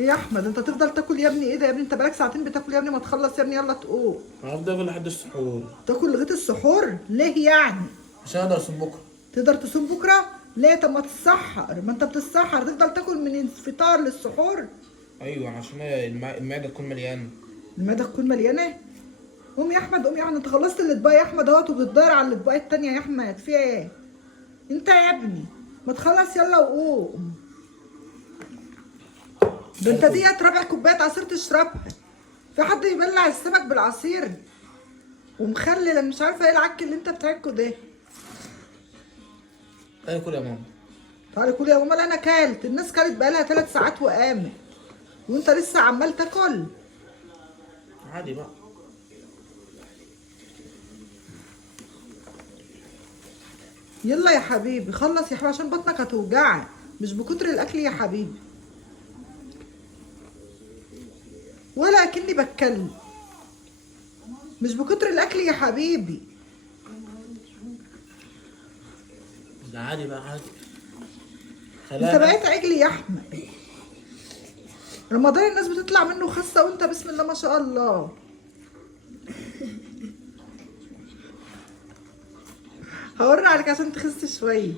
ايه يا احمد انت تفضل تاكل يا ابني؟ ايه ده يا ابني؟ انت بقالك ساعتين بتاكل يا ابني، ما تخلص يا ابني، يلا تقوم. هفضل اكل لحد السحور تاكل لغايه السحور ليه يعني؟ عشان اقدر اصوم بكره. تقدر تصوم بكره؟ ليه؟ طب ما تتسحر، ما انت بتتسحر تفضل تاكل من الفطار للسحور؟ ايوه عشان المعده تكون مليانه. المعده تكون مليانه؟ قوم يا احمد، قوم يا احمد، انت خلصت الاطباق يا احمد اهوت وبتدور على الاطباق التانيه يا احمد، في ايه؟ انت يا ابني ما تخلص يلا وقوم. ده انت اكل. ديت ربع كوبايه عصير تشربها. في حد يبلع السمك بالعصير ومخلل؟ انا مش عارفه ايه العك اللي انت بتاكله ده. اكل يا ماما. تعالى كل يا ماما. انا كلت، الناس كلت بقالها 3 ساعات وقامت وانت لسه عمال تاكل. عادي بقى. يلا يا حبيبي خلص يا حبيبي عشان بطنك هتوجعك، مش بكتر الاكل يا حبيبي، ولا اكني بتكلم، مش بكتر الاكل يا حبيبي. ده عادي بقى عادي. انت خلاها. بقيت عجل يا احمد. رمضان الناس بتطلع منه خاسه وانت بسم الله ما شاء الله. هوري عليك عشان تخس شويه.